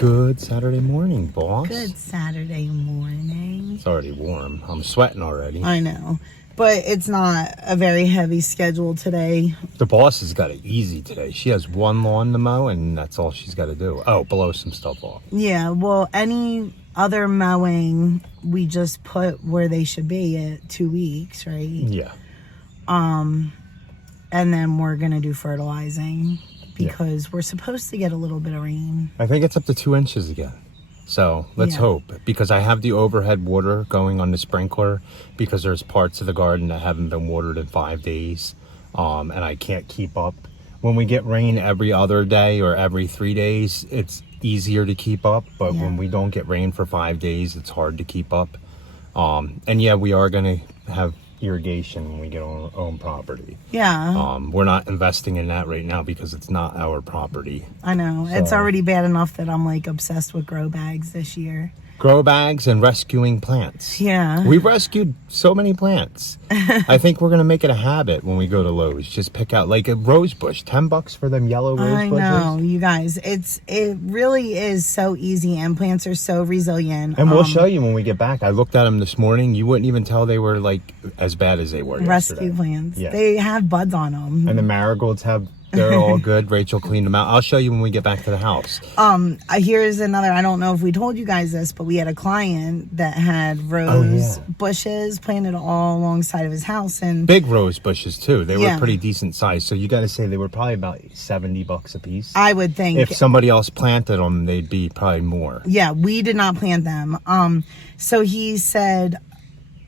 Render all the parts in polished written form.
Good Saturday morning, boss. Good Saturday morning. It's already warm. I'm sweating already. I know, but it's not a very heavy schedule today. The boss has got it easy today. She has one lawn to mow, and that's all she's got to do. Oh, blow some stuff off. Yeah, well, any other mowing, we just put where they should be at 2 weeks, right? Yeah. And then we're going to do fertilizing because we're supposed to get a little bit of rain. I think it's up to 2 inches again. So let's hope, because I have the overhead water going on the sprinkler because there's parts of the garden that haven't been watered in 5 days. And I can't keep up. When we get rain every other day or every 3 days, it's easier to keep up. But when we don't get rain for 5 days, it's hard to keep up. And yeah, we are going to have irrigation when we get on our own property. Yeah. We're not investing in that right now because it's not our property. I know. So, it's already bad enough that I'm like obsessed with grow bags this year. Grow bags and rescuing plants. Yeah. We've rescued so many plants. I think we're going to make it a habit when we go to Lowe's. Just pick out like a rose bush, $10 for them yellow rose bushes. I know, you guys. It really is so easy, and plants are so resilient. And we'll show you when we get back. I looked at them this morning. You wouldn't even tell they were like as bad as they were rescue yesterday. plants. Yeah. They have buds on them. And the marigolds they're all good. Rachel cleaned them out. I'll show you when we get back to the house. Here's another, I don't know if we told you guys this, but we had a client that had rose bushes planted all alongside of his house, and big rose bushes too. They were pretty decent size. So you got to say they were probably about $70 a piece. I would think if somebody else planted them, they'd be probably more. Yeah, we did not plant them. So he said,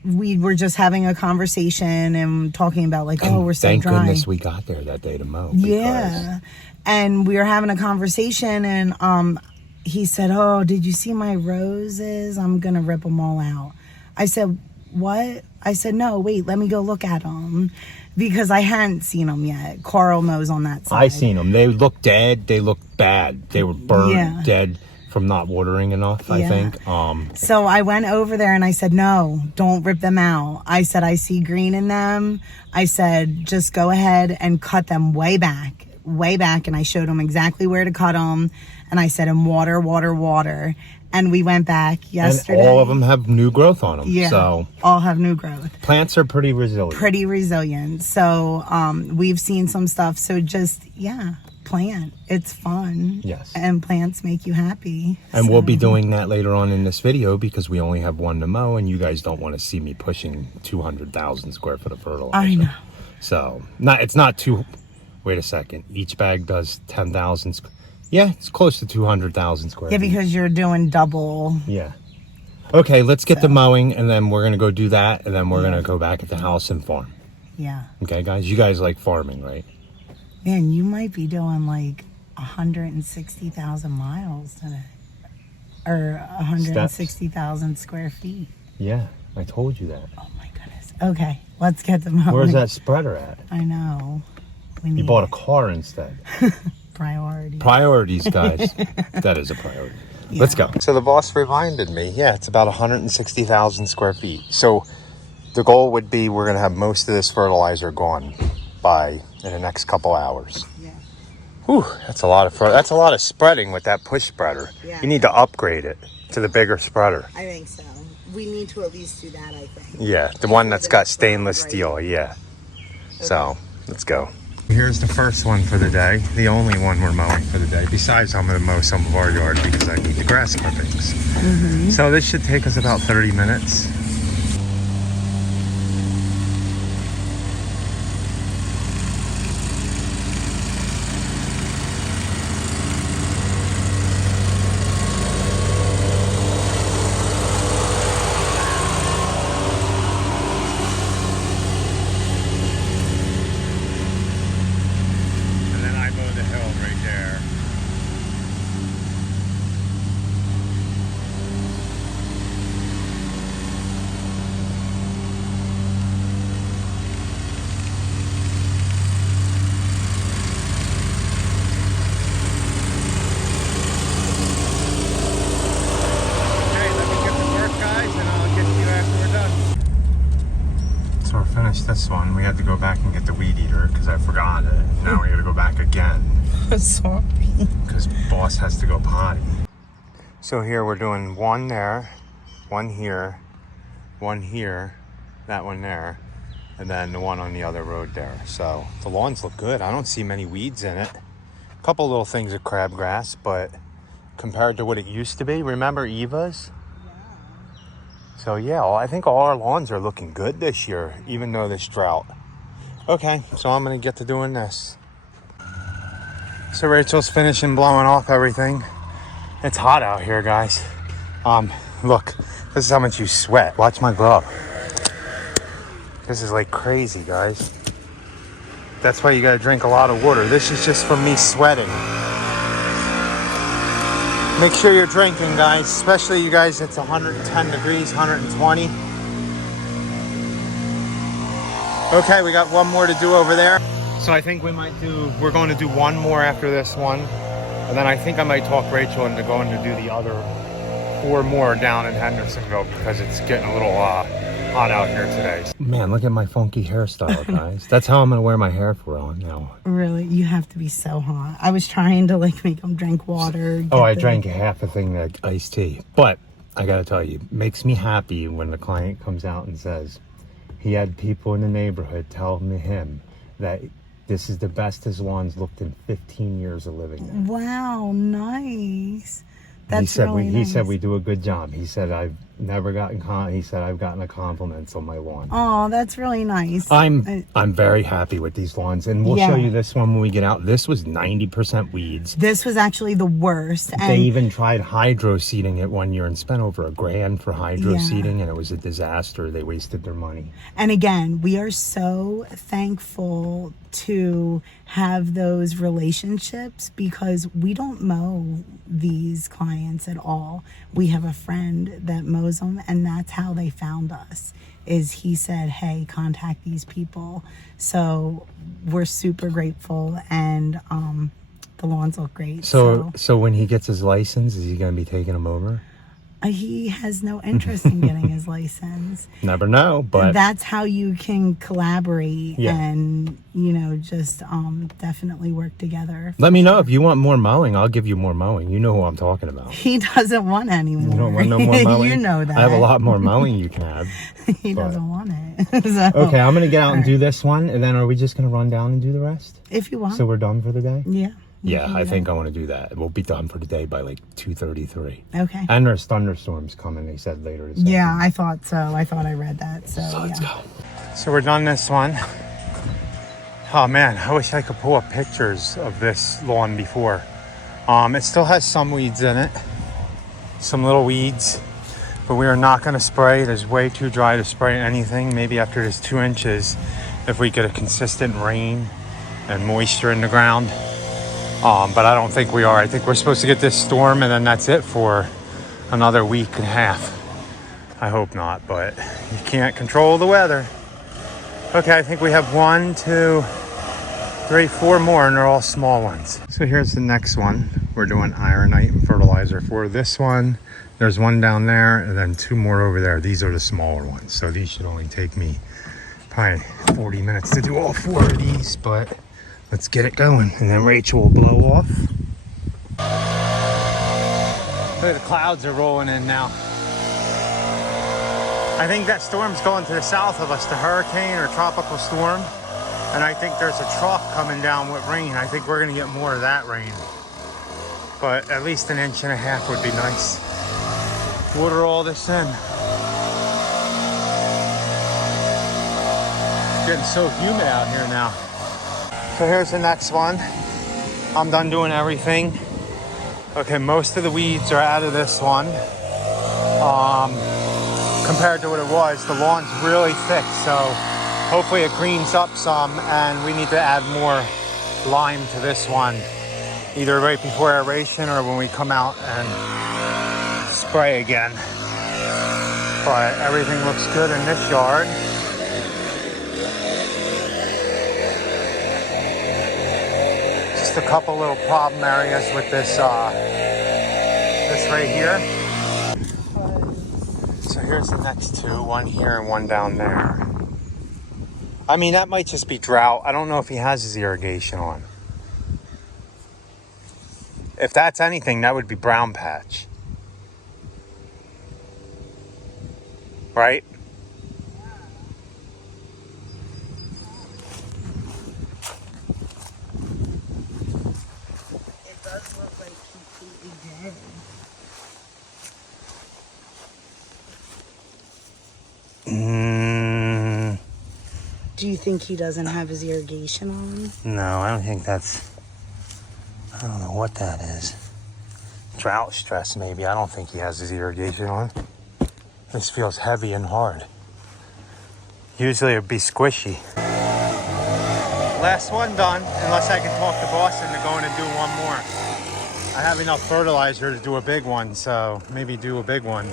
we were just having a conversation and talking about like, oh, we're so thank dry. Goodness we got there that day to mow. Yeah. And we were having a conversation, and he said, oh, did you see my roses? I'm going to rip them all out. I said, what? I said, no, wait, let me go look at them, because I hadn't seen them yet. Carl knows on that side. I seen them. They look dead. They look bad. They were burned, dead from not watering enough, I think. So I went over there and I said, no, don't rip them out. I said, I see green in them. I said, just go ahead and cut them way back. And I showed him exactly where to cut them. And I said, and water, water, water. And we went back yesterday. And all of them have new growth on them. Yeah, so all have new growth. Plants are pretty resilient. So we've seen some stuff. So just, plant. It's fun. Yes. And plants make you happy. And we'll be doing that later on in this video because we only have one to mow, and you guys don't want to see me pushing 200,000 square foot of fertilizer. I know. So it's not too. Wait a second. Each bag does 10,000. Yeah, it's close to 200,000 square feet. Yeah, because you're doing double. Yeah. Okay, let's get to mowing, and then we're gonna go do that, and then we're gonna go back at the house and farm. Yeah. Okay, guys. You guys like farming, right? Man, you might be doing like 160,000 miles today. Or 160,000 square feet. Yeah, I told you that. Oh my goodness. Okay, let's get them mowing. Where's that spreader at? I know. You bought a car instead. Priorities. Priorities, guys. That is a priority. Yeah. Let's go. So the boss reminded me, it's about 160,000 square feet. So the goal would be we're going to have most of this fertilizer gone in the next couple hours. Yeah. Whew, that's a lot of spreading with that push spreader. Yeah. You need to upgrade it to the bigger spreader. I think so. We need to at least do that, I think. Yeah, the one that's got stainless steel, Okay. So, let's go. Here's the first one for the day. The only one we're mowing for the day. Besides, I'm going to mow some of our yard because I need the grass clippings. Mm-hmm. So this should take us about 30 minutes. This one, we had to go back and get the weed eater because I forgot it. Now we got to go back again. Sorry. Because boss has to go potty. So here we're doing one there, one here, that one there, and then the one on the other road there. So the lawns look good. I don't see many weeds in it. A couple little things of crabgrass, but compared to what it used to be, remember Eva's? So yeah, I think all our lawns are looking good this year, even though this drought. Okay, so I'm gonna get to doing this. So Rachel's finishing blowing off everything. It's hot out here, guys. Look, this is how much you sweat. Watch my glove. This is like crazy, guys. That's why you gotta drink a lot of water. This is just from me sweating. Make sure you're drinking, guys, especially you guys. It's 110 degrees, 120. Okay, we got one more to do over there. So I think we're going to do one more after this one. And then I think I might talk Rachel into going to do the other 4 more down in Hendersonville because it's getting a little hot out here today. Man, look at my funky hairstyle, guys. That's how I'm going to wear my hair for on now. Really? You have to be so hot. I was trying to like make them drink water. Oh, I drank half a thing of iced tea. But I got to tell you, it makes me happy when the client comes out and says he had people in the neighborhood tell him that this is the best his lawn's looked in 15 years of living there. Wow, nice. That's really nice. He said we do a good job. He said I've never gotten I've gotten a compliments on my lawn. Oh, that's really nice. I'm very happy with these lawns, and we'll show you this one when we get out. This was 90% weeds. This was actually the worst. They even tried hydro seeding it one year and spent over $1,000 for hydro seeding, and it was a disaster. They wasted their money. And again, we are so thankful to have those relationships because we don't mow these clients at all. We have a friend that mows them, and that's how they found us. Is he said, hey, contact these people. So we're super grateful, and the lawns look great. So when he gets his license, is he going to be taking them over? He has no interest in getting his license. Never know, but that's how you can collaborate and, just definitely work together. Let me know if you want more mowing. I'll give you more mowing. You know who I'm talking about. He doesn't want any more. You don't want no more mowing? You know that. I have a lot more mowing you can have. He doesn't want it. So, okay, I'm going to get out and do this one, and then are we just going to run down and do the rest? If you want. So we're done for the day? Yeah. Yeah, I think I want to do that. We'll be done for the day by like 2:33. Okay. And there's thunderstorms coming, they said later this afternoon. Yeah, I thought so. I thought I read that. So let's go. So we're done this one. Oh man, I wish I could pull up pictures of this lawn before. It still has some weeds in it. Some little weeds. But we are not going to spray. It is way too dry to spray anything. Maybe after this 2 inches, if we get a consistent rain and moisture in the ground. But I don't think we are. I think we're supposed to get this storm and then that's it for another week and a half. I hope not, but you can't control the weather. Okay, I think we have 1, 2, 3, 4 more, and they're all small ones. So here's the next one. We're doing ironite and fertilizer for this one. There's one down there and then 2 more over there. These are the smaller ones. So these should only take me probably 40 minutes to do all 4 of these, but let's get it going, and then Rachel will blow off. Look at the clouds are rolling in now. I think that storm's going to the south of us, the hurricane or tropical storm. And I think there's a trough coming down with rain. I think we're gonna get more of that rain. But at least 1.5 inches would be nice. Water all this in. It's getting so humid out here now. So here's the next one. I'm done doing everything. Okay, most of the weeds are out of this one. Compared to what it was, the lawn's really thick, so hopefully it greens up some, and we need to add more lime to this one, either right before aeration or when we come out and spray again. But everything looks good in this yard. A couple little problem areas with this this right here. So here's the next 2, one here and one down there. I mean, that might just be drought. I don't know if he has his irrigation on. If that's anything, that would be brown patch. right? It does look like completely dead. Do you think he doesn't have his irrigation on? No, I don't think that's... I don't know what that is. Drought stress, maybe. I don't think he has his irrigation on. This feels heavy and hard. Usually it'd be squishy. Last one done, unless I can talk to Boston to go in and do one more. I have enough fertilizer to do a big one, so maybe do a big one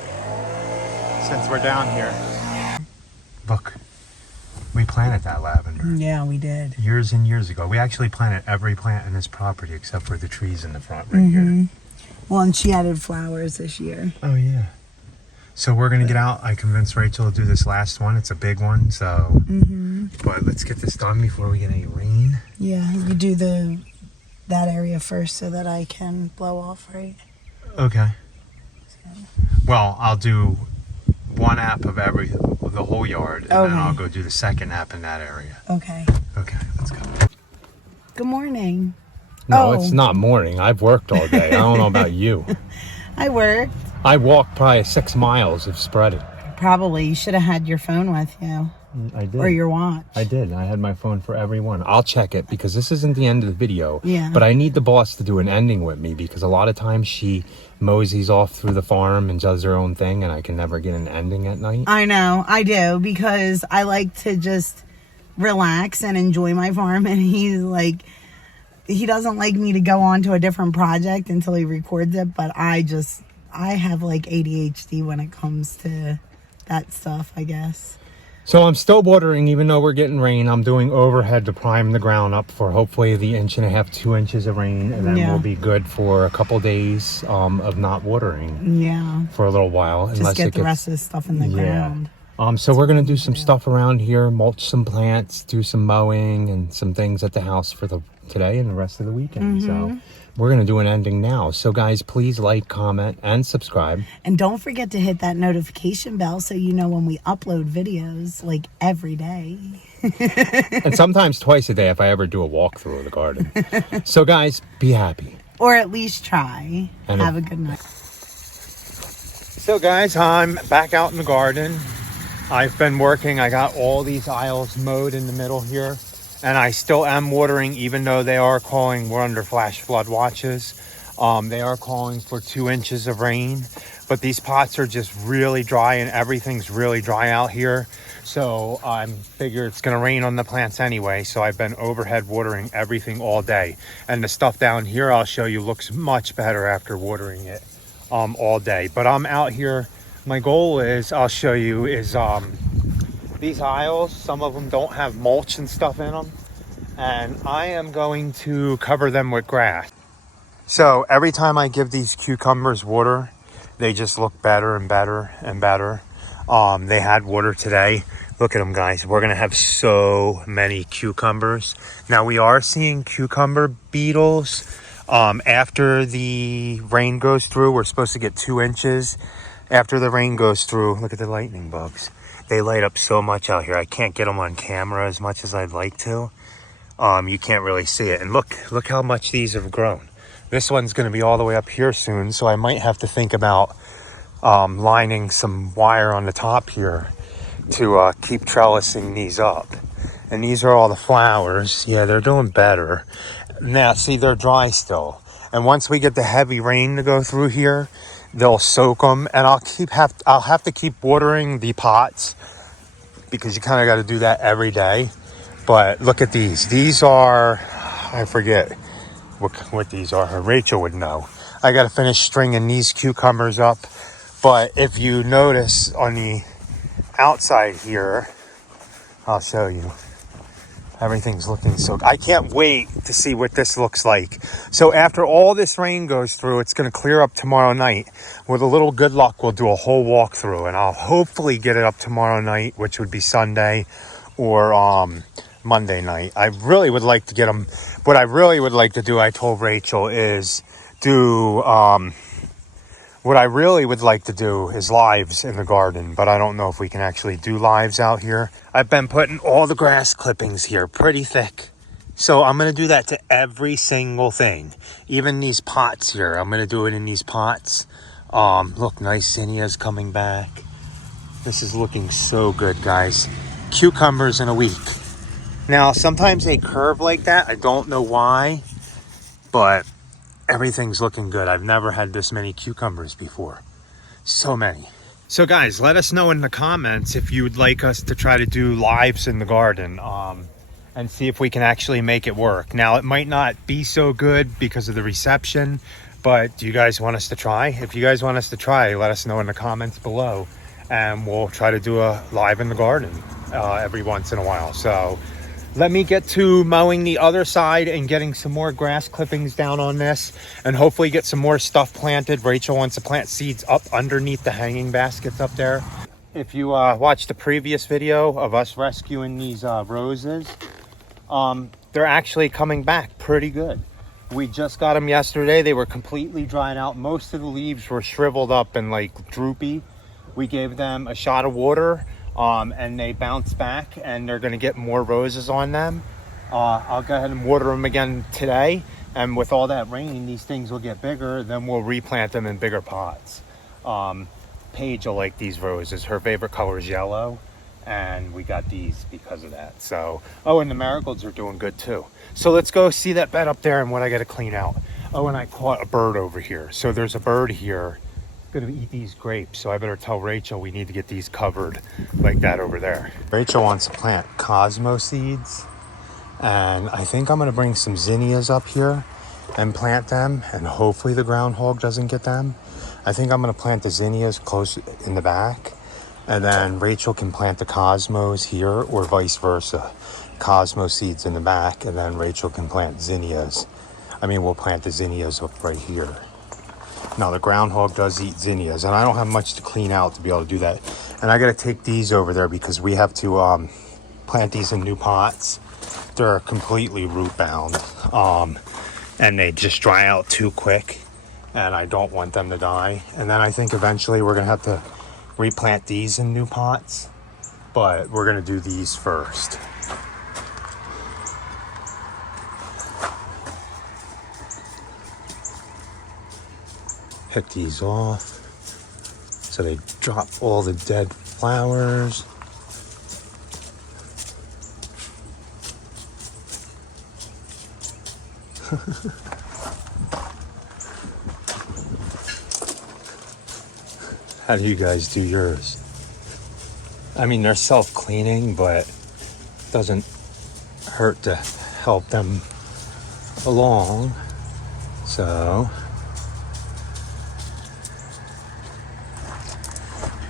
since we're down here. Look, we planted that lavender. Yeah, we did. Years and years ago. We actually planted every plant in this property except for the trees in the front right here. Well, and she added flowers this year. Oh, yeah. So we're going to get out. I convinced Rachel to do this last one. It's a big one, so... But let's get this done before we get any rain. Yeah, you do that area first so that I can blow off, right? Okay. Well, I'll do one app of the whole yard, and then I'll go do the second app in that area. Okay. Okay, let's go. Good morning. No, it's not morning. I've worked all day. I don't know about you. I worked. I walked probably 6 miles of spreading. Probably. You should have had your phone with you. I did. Or your watch. I did. I had my phone for every one. I'll check it because this isn't the end of the video. Yeah. But I need the boss to do an ending with me because a lot of times she moseys off through the farm and does her own thing and I can never get an ending at night. I know. I do because I like to just relax and enjoy my farm, and he's like... He doesn't like me to go on to a different project until he records it, but I have like ADHD when it comes to that stuff, I guess. So I'm still watering even though we're getting rain. I'm doing overhead to prime the ground up for hopefully the 1.5 to 2 inches of rain, and then we'll be good for a couple days of not watering. Yeah. For a little while. Just get the rest of the stuff in the ground. So we're going to do some stuff around here, mulch some plants, do some mowing and some things at the house for today and the rest of the weekend. So we're going to do an ending now. So guys, please like, comment, and subscribe. And don't forget to hit that notification bell so you know when we upload videos, like every day. And sometimes twice a day if I ever do a walkthrough of the garden. So guys, be happy. Or at least try. And have a good night. So guys, I'm back out in the garden. I've been working. I got all these aisles mowed in the middle here. And I still am watering, even though they are calling, we're under flash flood watches. They are calling for 2 inches of rain. But these pots are just really dry and everything's really dry out here. So I figure it's going to rain on the plants anyway. So I've been overhead watering everything all day. And the stuff down here I'll show you looks much better after watering it all day. But I'm out here. My goal is, I'll show you, is these aisles, some of them don't have mulch and stuff in them. And I am going to cover them with grass. So every time I give these cucumbers water, they just look better and better and better. They had water today. Look at them, guys. We're going to have so many cucumbers. Now we are seeing cucumber beetles. After the rain goes through, we're supposed to get 2 inches. After the rain goes through, look at the lightning bugs. They light up so much out here. I can't get them on camera as much as I'd like to. You can't really see it. And look how much these have grown. This one's going to be all the way up here soon, so I might have to think about lining some wire on the top here to keep trellising these up. And these are all the flowers. Yeah, they're doing better. Now, see, they're dry still. And once we get the heavy rain to go through here, they'll soak them, and I'll have to keep watering the pots because you kind of got to do that every day. But look at these. These are, I forget what these are. Rachel would know. I got to finish stringing these cucumbers up. But if you notice on the outside here, I'll show you. Everything's looking so... I can't wait to see what this looks like. So after all this rain goes through, it's going to clear up tomorrow night. With a little good luck, we'll do a whole walkthrough. And I'll hopefully get it up tomorrow night, which would be Sunday or Monday night. I really would like to get them... What I really would like to do, I told Rachel, is do What I really would like to do is lives in the garden, but I don't know if we can actually do lives out here. I've been putting all the grass clippings here pretty thick. So I'm going to do that to every single thing. Even these pots here, I'm going to do it in these pots. Look, nice zinnias coming back. This is looking so good, guys. Cucumbers in a week. Now, sometimes they curve like that. I don't know why, but everything's looking good. I've never had this many cucumbers before. So many. So guys, let us know in the comments if you would like us to try to do lives in the garden and see if we can actually make it work. Now, it might not be so good because of the reception, but do you guys want us to try? If you guys want us to try, let us know in the comments below, and we'll try to do a live in the garden every once in a while. So let me get to mowing the other side and getting some more grass clippings down on this, and hopefully get some more stuff planted. Rachel wants to plant seeds up underneath the hanging baskets up there. If you watched the previous video of us rescuing these roses, they're actually coming back pretty good. We just got them yesterday. They were completely dried out. Most of the leaves were shriveled up and like droopy. We gave them a shot of water, and they bounce back, and they're going to get more roses on them. I'll go ahead and water them again today, and with all that rain, these things will get bigger. Then we'll replant them in bigger pots. Paige will like these roses. Her favorite color is yellow, and we got these because of that. So, oh, and the marigolds are doing good too. So let's go see that bed up there and what I got to clean out. Oh, and I caught a bird over here. So there's a bird here gonna eat these grapes, so I better tell Rachel we need to get these covered like that over there. Rachel wants to plant Cosmo seeds, and I think I'm gonna bring some zinnias up here and plant them, and hopefully the groundhog doesn't get them. I think I'm gonna plant the zinnias close in the back, and then Rachel can plant the Cosmos here, or vice versa. Cosmo seeds in the back, and then Rachel can plant zinnias. I mean, we'll plant the zinnias up right here. Now, the groundhog does eat zinnias, and I don't have much to clean out to be able to do that. And I got to take these over there because we have to plant these in new pots. They're completely root bound, and they just dry out too quick, and I don't want them to die. And then I think eventually we're going to have to replant these in new pots, but we're going to do these first. Pick these off so they drop all the dead flowers. How do you guys do yours? I mean, they're self-cleaning, but it doesn't hurt to help them along. So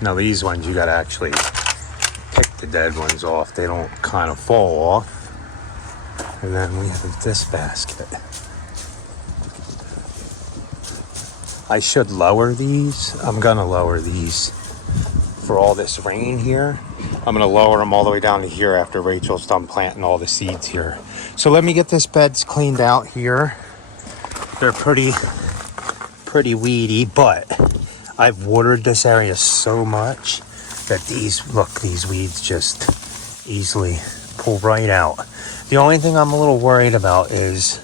now these ones, you gotta actually pick the dead ones off. They don't kind of fall off. And then we have this basket. I should lower these. I'm gonna lower these for all this rain here. I'm gonna lower them all the way down to here after Rachel's done planting all the seeds here. So let me get this beds cleaned out here. They're pretty weedy, but I've watered this area so much that these weeds just easily pull right out. The only thing I'm a little worried about is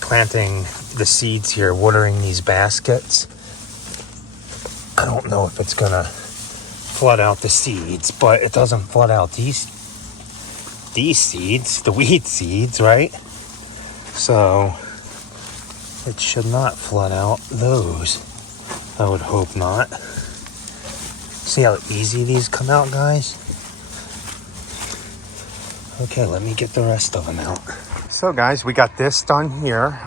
planting the seeds here, watering these baskets. I don't know if it's gonna flood out the seeds, but it doesn't flood out these seeds, the weed seeds, right? So it should not flood out those. I would hope not. See how easy these come out, guys? Okay, let me get the rest of them out. So guys, we got this done here.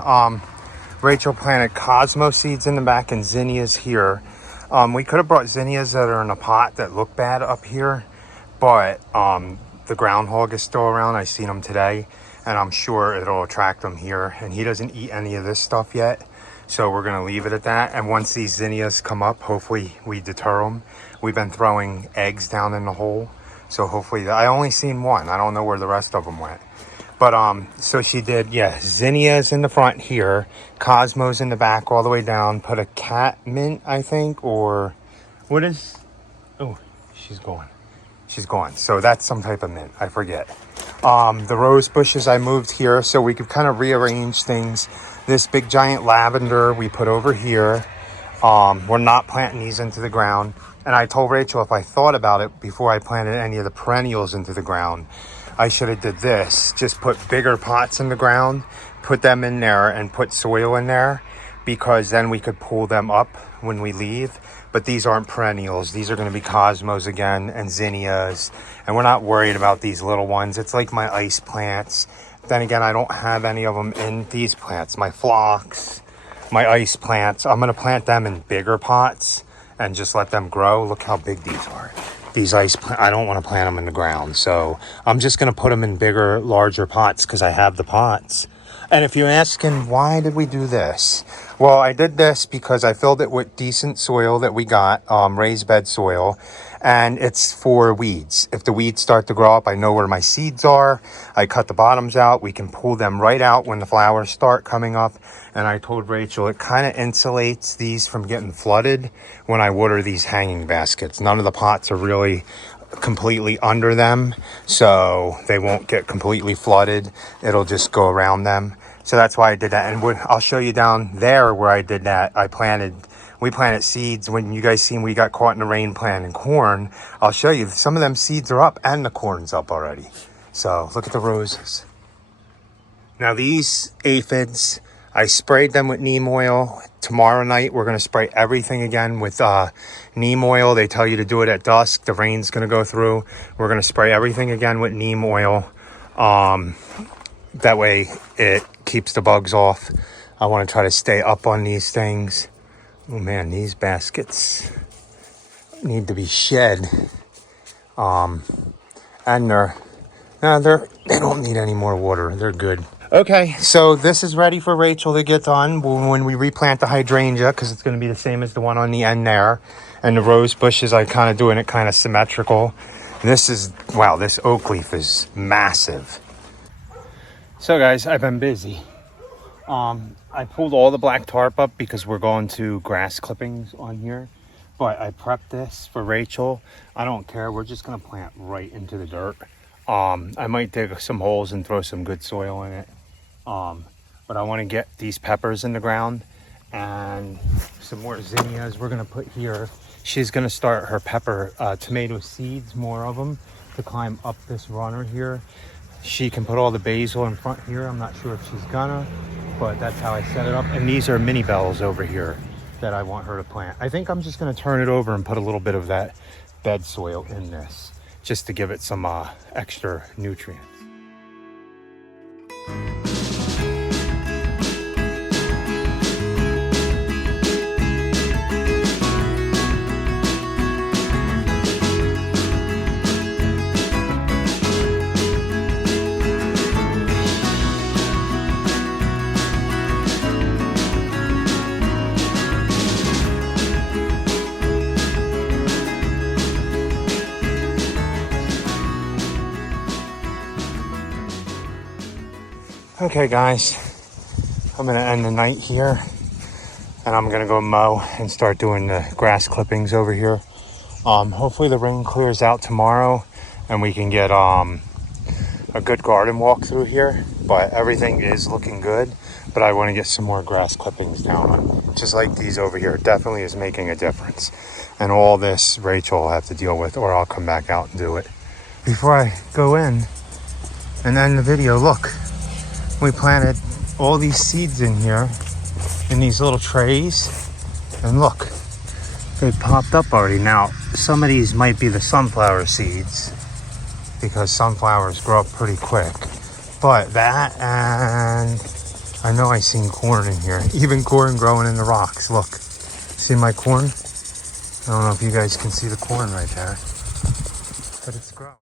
Rachel planted Cosmo seeds in the back and zinnias here. We could have brought zinnias that are in a pot that look bad up here, but the groundhog is still around. I seen him today, and I'm sure it'll attract him here. And he doesn't eat any of this stuff yet, so we're gonna leave it at that. And once these zinnias come up, hopefully we deter them. We've been throwing eggs down in the hole, so hopefully, I only seen one. I don't know where the rest of them went. But so she did, yeah, zinnias in the front here, cosmos in the back all the way down, put a cat mint, I think, or what is, oh, she's gone. She's gone. So that's some type of mint, I forget. The rose bushes I moved here so we could kind of rearrange things. This big giant lavender we put over here. We're not planting these into the ground. And I told Rachel if I thought about it before I planted any of the perennials into the ground, I should have did this. Just put bigger pots in the ground, put them in there and put soil in there, because then we could pull them up when we leave. But these aren't perennials. These are going to be cosmos again and zinnias. And we're not worried about these little ones. It's like my ice plants. Then again, I don't have any of them in these plants. My phlox, my ice plants, I'm going to plant them in bigger pots and just let them grow. Look how big these are. These ice plants, I don't want to plant them in the ground. So I'm just going to put them in bigger, larger pots because I have the pots. And if you're asking, why did we do this? Well, I did this because I filled it with decent soil that we got, raised bed soil, and it's for weeds. If the weeds start to grow up, I know where my seeds are. I cut the bottoms out. We can pull them right out when the flowers start coming up. And I told Rachel it kind of insulates these from getting flooded when I water these hanging baskets. None of the pots are really completely under them, so they won't get completely flooded. It'll just go around them. So that's why I did that. And I'll show you down there where I did that. We planted seeds. When you guys seen we got caught in the rain planting corn, I'll show you some of them seeds are up and the corn's up already. So look at the roses. Now these aphids, I sprayed them with neem oil. Tomorrow night, we're going to spray everything again with neem oil. They tell you to do it at dusk. The rain's going to go through. We're going to spray everything again with neem oil. That way it keeps the bugs off. I want to try to stay up on these things. Oh man, these baskets need to be shed. And they don't need any more water. They're good. Okay, so this is ready for Rachel to get done when we replant the hydrangea, because it's going to be the same as the one on the end there. And the rose bushes, I kind of doing it kind of symmetrical. This oak leaf is massive. So guys, I've been busy. I pulled all the black tarp up because we're going to grass clippings on here. But I prepped this for Rachel. I don't care. We're just going to plant right into the dirt. I might dig some holes and throw some good soil in it. But I want to get these peppers in the ground and some more zinnias we're going to put here. She's going to start her pepper tomato seeds, more of them, to climb up this runner here. She can put all the basil in front here. I'm not sure if she's gonna, but that's how I set it up. And these are mini bells over here that I want her to plant. I think I'm just going to turn it over and put a little bit of that bed soil in this, just to give it some extra nutrients. Okay guys, I'm gonna end the night here and I'm gonna go mow and start doing the grass clippings over here. Hopefully the rain clears out tomorrow and we can get a good garden walk through here, but everything is looking good. But I want to get some more grass clippings down, just like these over here. It definitely is making a difference. And all this Rachel will have to deal with, or I'll come back out and do it. Before I go in and end the video, look. We planted all these seeds in here in these little trays, and look, they popped up already. Now some of these might be the sunflower seeds because sunflowers grow up pretty quick, but that, and I know I seen corn in here, even corn growing in the rocks. Look, see my corn? I don't know if you guys can see the corn right there, but it's growing.